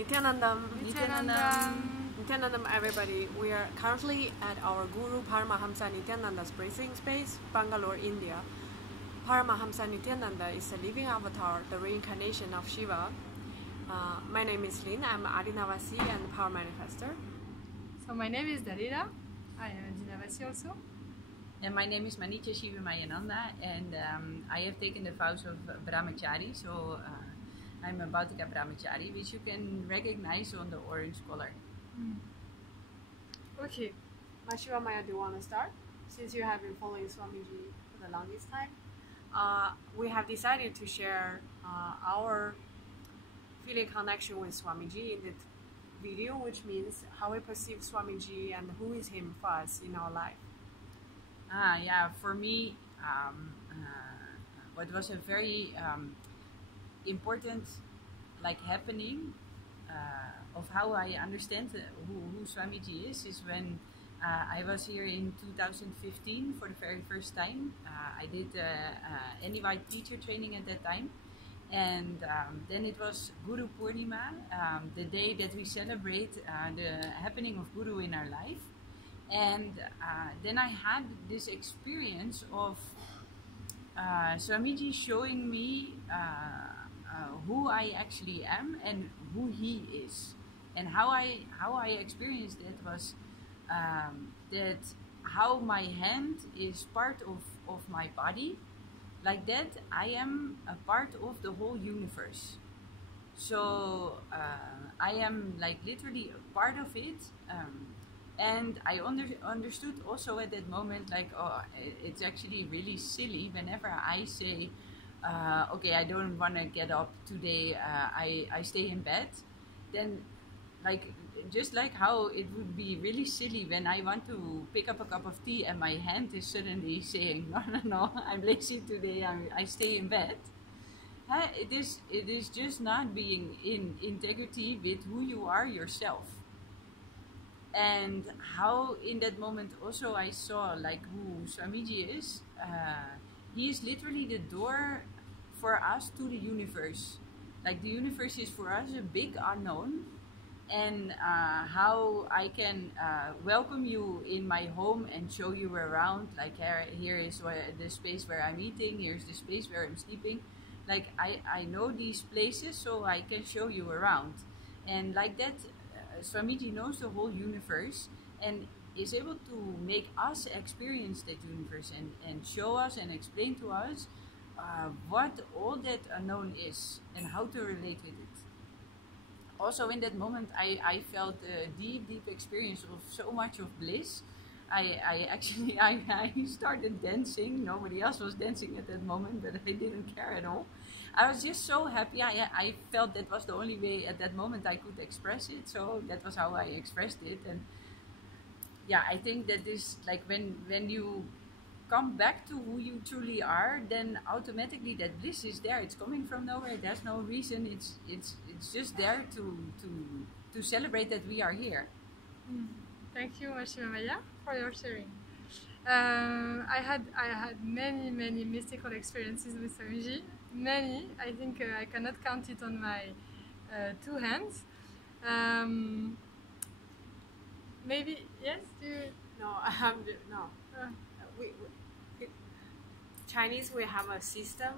Nithyanandam. Nithyanandam. Nithyanandam, everybody. We are currently at our Guru Paramahamsa Nithyananda's breathing space, Bangalore, India. Paramahamsa Nithyananda is a living avatar, the reincarnation of Shiva. My name is Lynn. I'm Adinavasi and Power Manifester. So my name is Dalila. I am Adinavasi also. And my name is Mahasadashivoham, and I have taken the vows of Brahmachari, so I'm about to get Brahmachari, which you can recognize on the orange collar. Okay. Shiva Maya, do you want to start? Since you have been following Swamiji for the longest time, we have decided to share our feeling connection with Swamiji in the video, which means how we perceive Swamiji and who is him for us in our life. Yeah, for me, what was a very important happening of how I understand who Swamiji is when I was here in 2015 for the very first time. I did NEY teacher training at that time, and then it was Guru Purnima, the day that we celebrate the happening of Guru in our life. And then I had this experience of Swamiji showing me who I actually am and who he is. And how I experienced it was that how my hand is part of my body, like that I am a part of the whole universe. So I am literally a part of it. And I understood also at that moment, it's actually really silly whenever I say, okay, I don't want to get up today, I stay in bed. Then, just like how it would be really silly when I want to pick up a cup of tea and my hand is suddenly saying, no, I'm lazy today, I stay in bed. It is just not being in integrity with who you are yourself. And how in that moment also I saw who Swamiji is. He is literally the door for us to the universe. The universe is for us a big unknown, and how I can welcome you in my home and show you around. Here is the space where I'm eating, here's the space where I'm sleeping. I know these places, so I can show you around. And like that, Swamiji knows the whole universe and is able to make us experience that universe and show us and explain to us what all that unknown is and how to relate with it. Also in that moment I felt a deep experience of so much of bliss. I started dancing. Nobody else was dancing at that moment, but I didn't care at all. I was just so happy. I felt that was the only way at that moment I could express it, so that was how I expressed it. And yeah, I think that is when you come back to who you truly are, then automatically that bliss is there. It's coming from nowhere. There's no reason. It's just there to celebrate that we are here. Thank you, Shiva Maya, for your sharing. I had many mystical experiences with Swamiji. Many. I think I cannot count it on my two hands. Maybe yes. No. Chinese, we have a system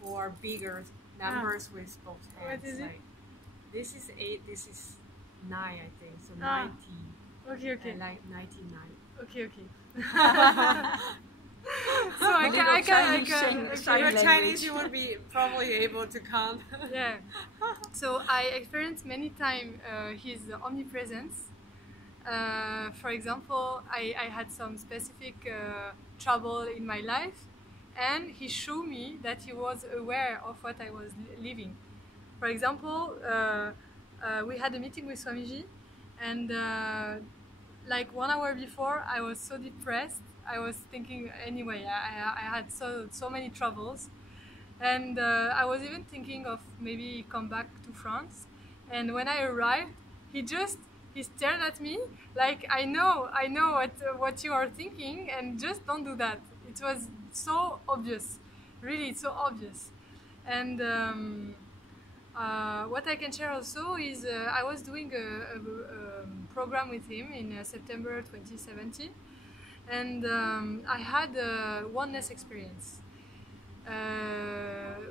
for bigger numbers with both hands. What is it? This is 8. This is 9. I think so. 90. Okay. I like 99. Okay. So I can. If you're Chinese, you would be probably able to count. Yeah. So I experienced many times his omnipresence. For example, I had some specific trouble in my life, and he showed me that he was aware of what I was living. For example, we had a meeting with Swamiji, and 1 hour before, I was so depressed. I was thinking, anyway, I had so many troubles, and I was even thinking of maybe come back to France. And when I arrived, he stared at me like, I know what you are thinking, and just don't do that. It was so obvious, really so obvious. And What I can share also is I was doing a program with him in September 2017, and I had a oneness experience.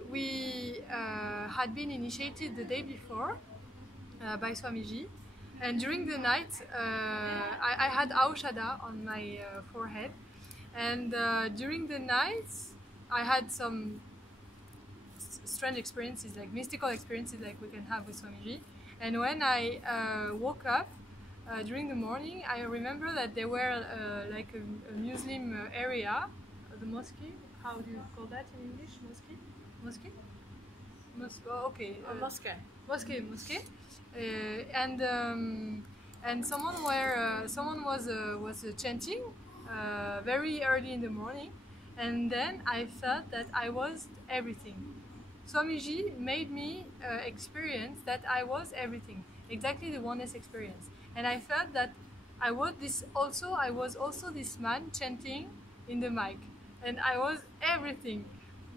We had been initiated the day before by Swamiji, and during the night I had Aushada on my forehead, and during the night I had some strange experiences, like mystical experiences like we can have with Swamiji. And when I woke up during the morning, I remember that there were like a Muslim area, the mosque. How do you call that in English? Mosque? Oh, okay. Mosque. Mosque. And someone was chanting very early in the morning, and then I felt that I was everything. Swamiji made me experience that I was everything, exactly the oneness experience, and I felt that I was also this man chanting in the mic, and I was everything,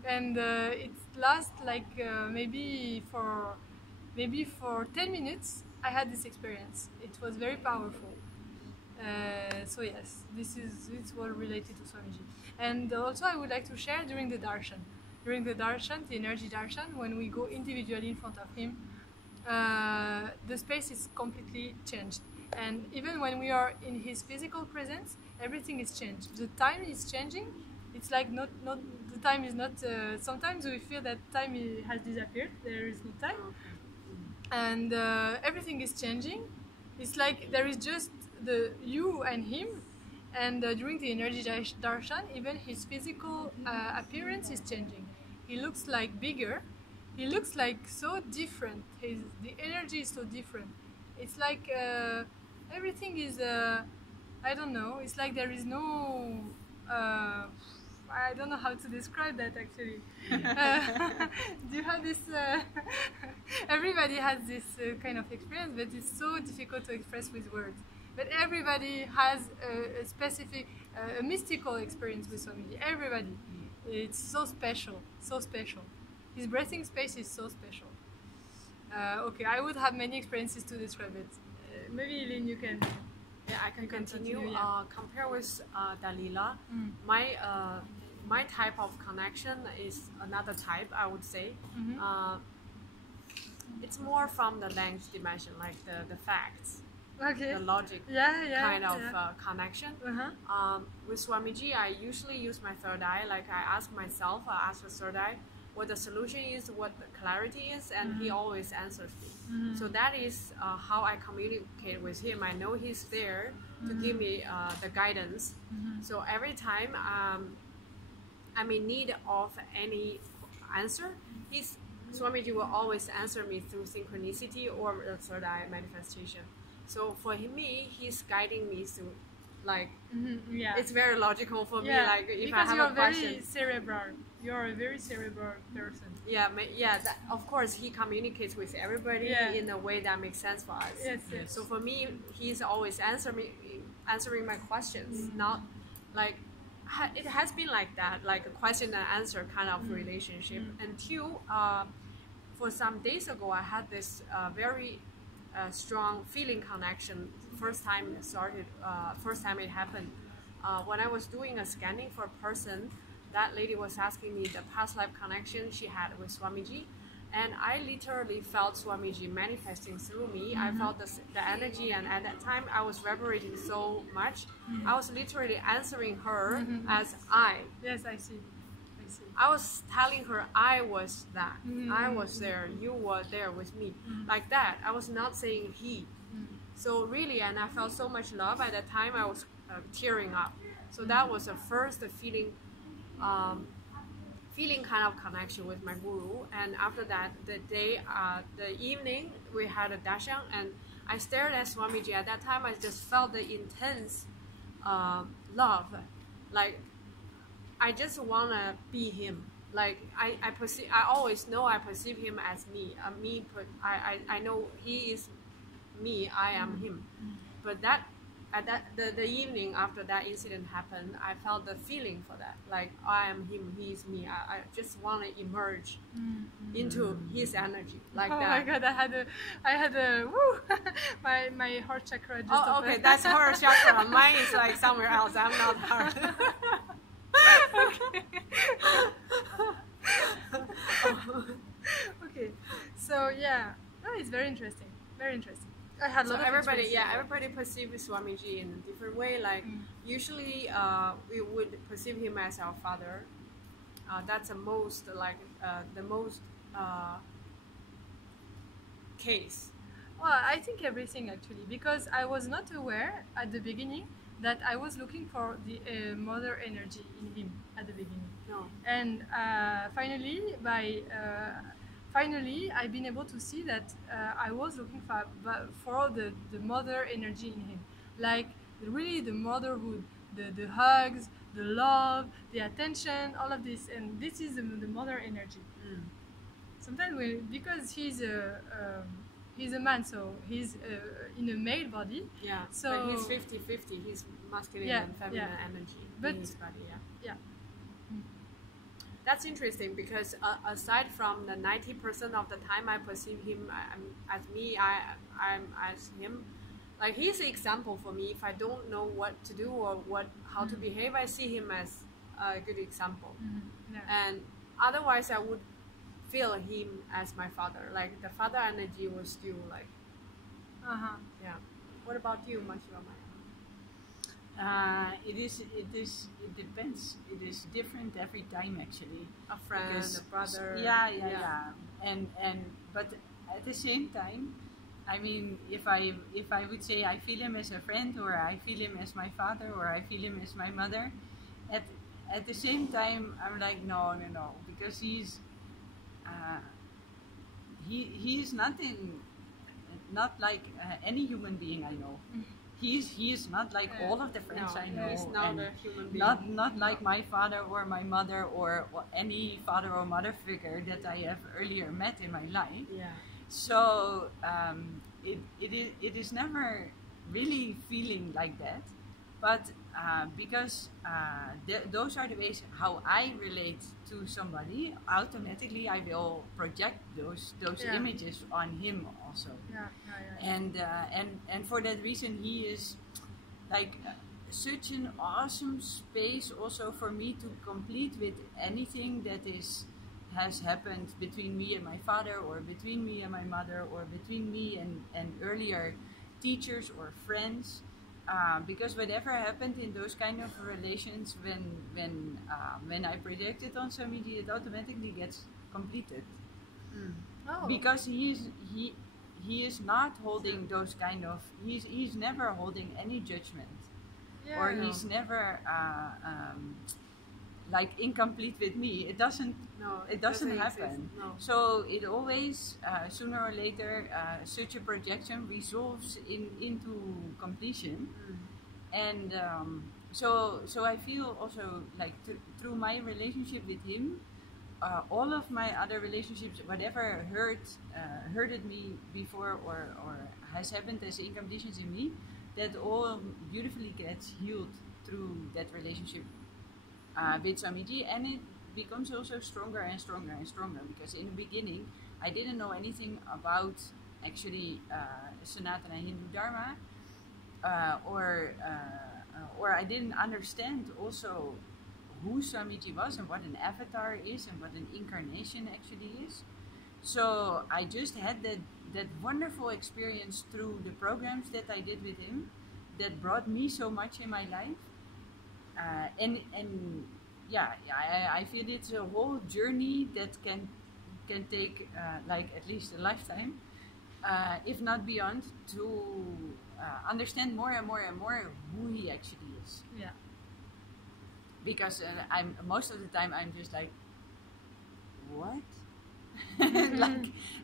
and it lasted like maybe for 10 minutes. I had this experience. It was very powerful. So yes, it's all related to Swamiji. And also I would like to share during the darshan. During the darshan, the energy darshan, when we go individually in front of him, the space is completely changed. And even when we are in his physical presence, everything is changed. The time is changing. It's like not the time is not. Sometimes we feel that time has disappeared. There is no time, and everything is changing. It's like there is just the you and him. And during the energy darshan, even his physical appearance is changing. He looks like bigger. He looks like so different. The energy is so different. It's like everything is. I don't know. It's like there is no. I don't know how to describe that actually. Do you have this? Everybody has this kind of experience, but it's so difficult to express with words. But everybody has a specific, a mystical experience with Swamiji. Everybody. It's so special, so special. His breathing space is so special. Okay, I would have many experiences to describe it. Maybe Lynn, you can. Yeah, I can continue. Yeah. Compare with Dalila, my type of connection is another type, I would say. It's more from the language dimension, like the facts. Okay. The logic kind of connection. With Swamiji, I usually use my third eye. Like I ask myself, I ask the third eye what the solution is, what the clarity is, and he always answers me. So that is how I communicate with him. I know he's there to give me the guidance. So every time I'm in need of any answer, Swamiji will always answer me through synchronicity or the third eye manifestation. So for me, he's guiding me through, like, it's very logical for me. Like if because I have a question, very cerebral. You're a very cerebral person. That, of course, he communicates with everybody in a way that makes sense for us. Yes. So for me, he's always answering my questions. Not like it has been like that, like a question and answer kind of relationship. Until for some days ago, I had this very strong feeling connection. First time it happened, when I was doing a scanning for a person, that lady was asking me the past life connection she had with Swamiji, and I literally felt Swamiji manifesting through me. I felt the energy, and at that time I was vibrating so much. I was literally answering her as I. Yes, I see. I was telling her I was that. I was there. You were there with me. Like that. I was not saying he. So really, and I felt so much love at that time. I was tearing up. So that was the first feeling kind of connection with my guru. And after that, the evening, we had a darshan, and I stared at Swamiji. At that time, I just felt the intense love. Like, I just want to be him. Like, I always know I perceive him as me. I know he is me, I am him. But that, at the evening after that incident happened, I felt the feeling for that. Like, I am him, he is me. I just want to emerge into his energy, like Oh that. my god, I had a woo, my heart chakra just Oh, okay, opened. that's her chakra. Mine is like somewhere else. I'm not her. Okay, so yeah, no, it's very interesting. Very interesting. I had a So lot of everybody, experiences yeah, like that. everybody perceives Swamiji in a different way. Like usually, we would perceive him as our father. That's the most case. Well, I think everything actually, because I was not aware at the beginning that I was looking for the mother energy in him at the beginning. No. And finally, I've been able to see that I was looking for the mother energy in him, like really the motherhood, the hugs, the love, the attention, all of this, and this is the mother energy. Sometimes because he's a man, so he's in a male body. Yeah. So but he's 50-50. He's masculine Yeah, and feminine yeah. energy But- in his body. Yeah. yeah. That's interesting because aside from the 90% of the time I perceive him as me, I'm as him. Like, he's an example for me. If I don't know what to do or how to behave, I see him as a good example. Yeah. And otherwise, I would feel him as my father. Like, the father energy was still like, yeah. What about you, Machivamaya? It depends. It is different every time actually. A friend, Because- a brother. Yeah. And but at the same time, I mean, if I would say I feel him as a friend, or I feel him as my father, or I feel him as my mother, at the same time I'm like no, because he's he is nothing, not like any human being I know. He is not like all of the friends I know. He's not and a human being. not like my father or my mother or any father or mother figure that I have earlier met in my life. Yeah. So it is never really feeling like that, but because those are the ways how I relate to somebody. Automatically, I will project those Yeah. images on him also. Yeah. And for that reason, he is like such an awesome space also for me to complete with anything that has happened between me and my father, or between me and my mother, or between me and earlier teachers or friends. Because whatever happened in those kind of relations, when I project it on Swamiji, it automatically gets completed. Oh. Because he is not holding those kind of, he's never holding any judgment, Yeah, or no. he's never like incomplete with me. It doesn't No, happen. exist. No. So it always sooner or later such a projection resolves into completion. And so I feel also like through my relationship with him, all of my other relationships, whatever hurted me before or has happened as inconditions in me, that all beautifully gets healed through that relationship with Swamiji, and it becomes also stronger and stronger and stronger, because in the beginning I didn't know anything about actually Sanatana Hindu Dharma, or I didn't understand also who Swamiji was and what an avatar is and what an incarnation actually is. So I just had that wonderful experience through the programs that I did with him that brought me so much in my life. And yeah, I feel it's a whole journey that can take like at least a lifetime, if not beyond, to understand more and more and more who he actually is. Yeah. Because I'm most of the time I'm just like, what?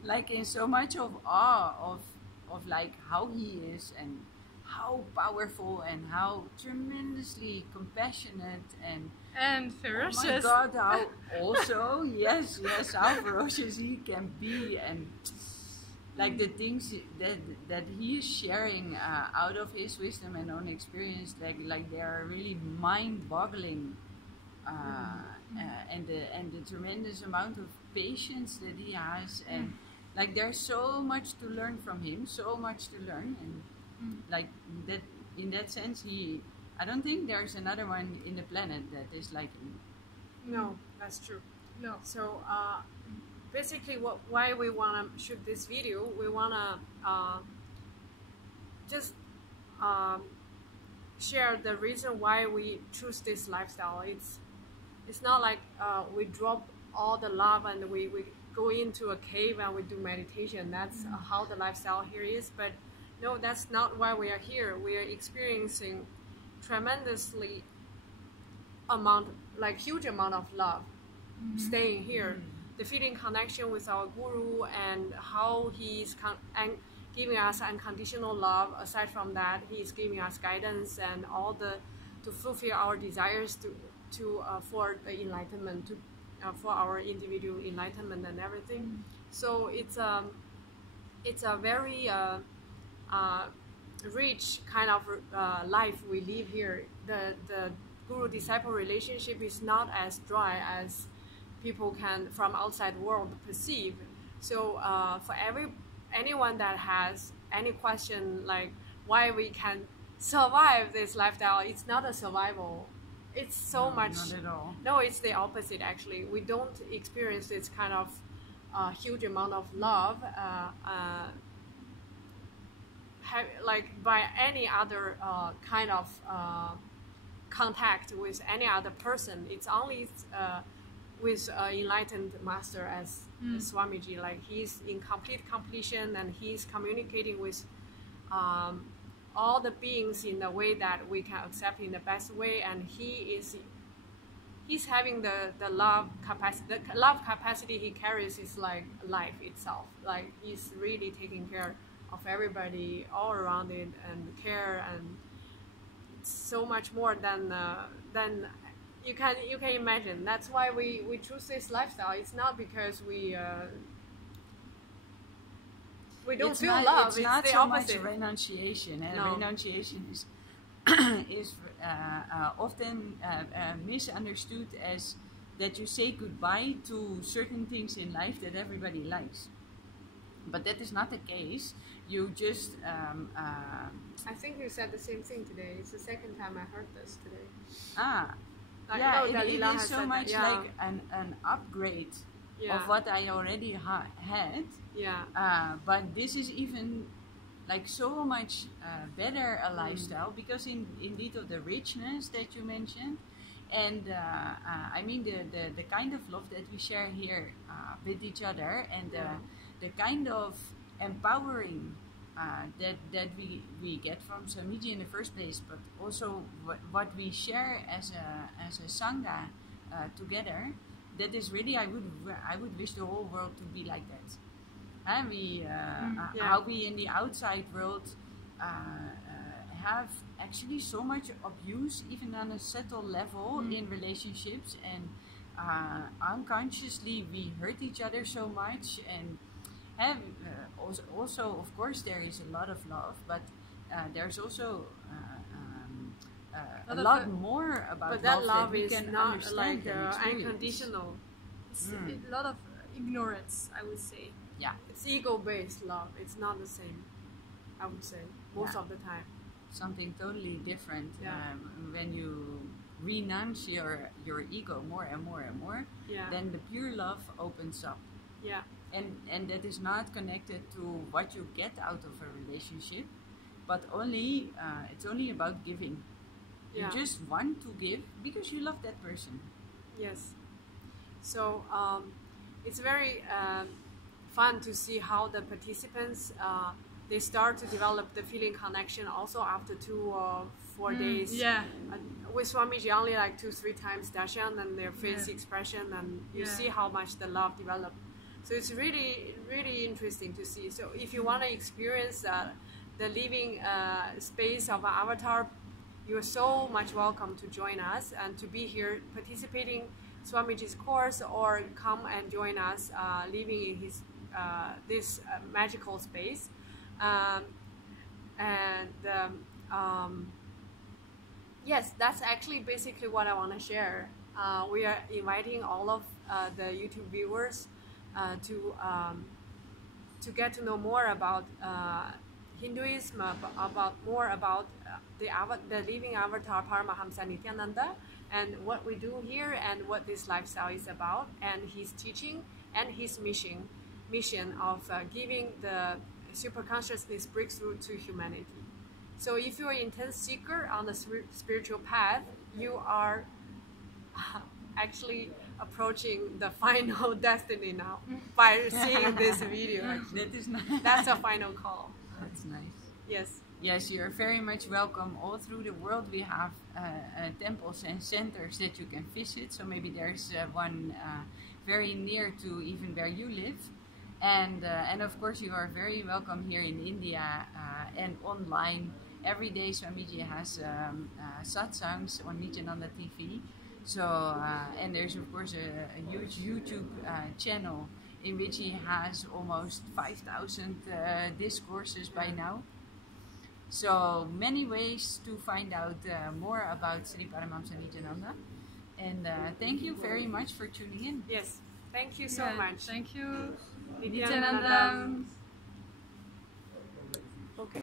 like in so much of awe of like how he is and how powerful and how tremendously compassionate and ferocious. oh my God, how also yes, how ferocious he can be, and like the things that he is sharing out of his wisdom and own experience, like they are really mind-boggling, and the tremendous amount of patience that he has, and like there's so much to learn from him, so much to learn, and like that. In that sense, I don't think there's another one in the planet that is like him. No, that's true. No. So basically, why we want to shoot this video, we want to just share the reason why we choose this lifestyle. It's not like we drop all the love and we go into a cave and we do meditation. That's how the lifestyle here is. But no, that's not why we are here. We are experiencing tremendously huge amount of love staying here. The feeling connection with our guru and how he's giving us unconditional love. Aside from that, he's giving us guidance and all to fulfill our desires for enlightenment, for our individual enlightenment and everything. So it's a very rich kind of life we live here. The guru-disciple relationship is not as dry as people can from outside world perceive. So for anyone that has any question like why we can survive this lifestyle, it's not a survival. It's so much. Not at all. No, it's the opposite actually. We don't experience this kind of huge amount of love like by any other kind of contact with any other person. It's only with enlightened master as Swamiji. Like he's in complete completion and he's communicating with all the beings in the way that we can accept in the best way, and he's having the love capacity. The love capacity he carries is like life itself. Like he's really taking care of everybody all around it and care, and it's so much more than you can imagine. That's why we choose this lifestyle. It's not because we don't feel love. It's not the so opposite. much renunciation, and No. renunciation is often misunderstood as that you say goodbye to certain things in life that everybody likes. But that is not the case. You just I think you said the same thing today. It's the second time I heard this today. Like, yeah, you know, it Dalila is has so said much that, yeah. like an upgrade Yeah. of what I already had. Yeah. But this is even like so much better a lifestyle because indeed of the richness that you mentioned, and I mean the kind of love that we share here with each other, and the kind of empowering that we get from Swamiji in the first place, but also what we share as a sangha together. That is really, I would wish the whole world to be like that. And how we in the outside world have actually so much abuse, even on a subtle level in relationships, and unconsciously we hurt each other so much, and also of course there is a lot of love, but there's also a lot more about but that love we is can not understand like and experience. unconditional. It's a lot of ignorance, I would say. Yeah, It's ego-based love. It's not the same, I would say, most of the time. something totally different. Yeah. When you renounce your ego more and more and more, Yeah. then the pure love opens up. Yeah. And that is not connected to what you get out of a relationship, but only it's only about giving. Yeah. You just want to give because you love that person. Yes. So it's very fun to see how the participants they start to develop the feeling connection also after 2 or 4 days. Yeah. With Swamiji only like 2-3 times darshan and their face expression, and you see how much the love developed. So it's really, really interesting to see. So if you want to experience the living space of an avatar, you're so much welcome to join us and to be here participating Swamiji's course, or come and join us living in his this magical space. And yes, that's actually basically what I want to share. We are inviting all of the YouTube viewers to get to know more about Hinduism, about more about the living avatar Paramahamsa Nithyananda, and what we do here, and what this lifestyle is about, and his teaching and his mission of giving the super consciousness breakthrough to humanity. So if you're an intense seeker on the spiritual path, you are actually approaching the final destiny now by seeing this video. Actually. That is nice. That's a final call. That's nice. Yes. Yes, you're very much welcome all through the world. We have temples and centers that you can visit. So maybe there's one very near to even where you live. And of course you are very welcome here in India and online. Every day Swamiji has satsangs on Nithyananda TV. So, and there's of course a huge YouTube channel in which he has almost 5,000 discourses by now. So many ways to find out more about Sri Paramahamsa Nithyananda. And thank you very much for tuning in. Yes, thank you so much. Thank you, Nithyananda. Nithyananda.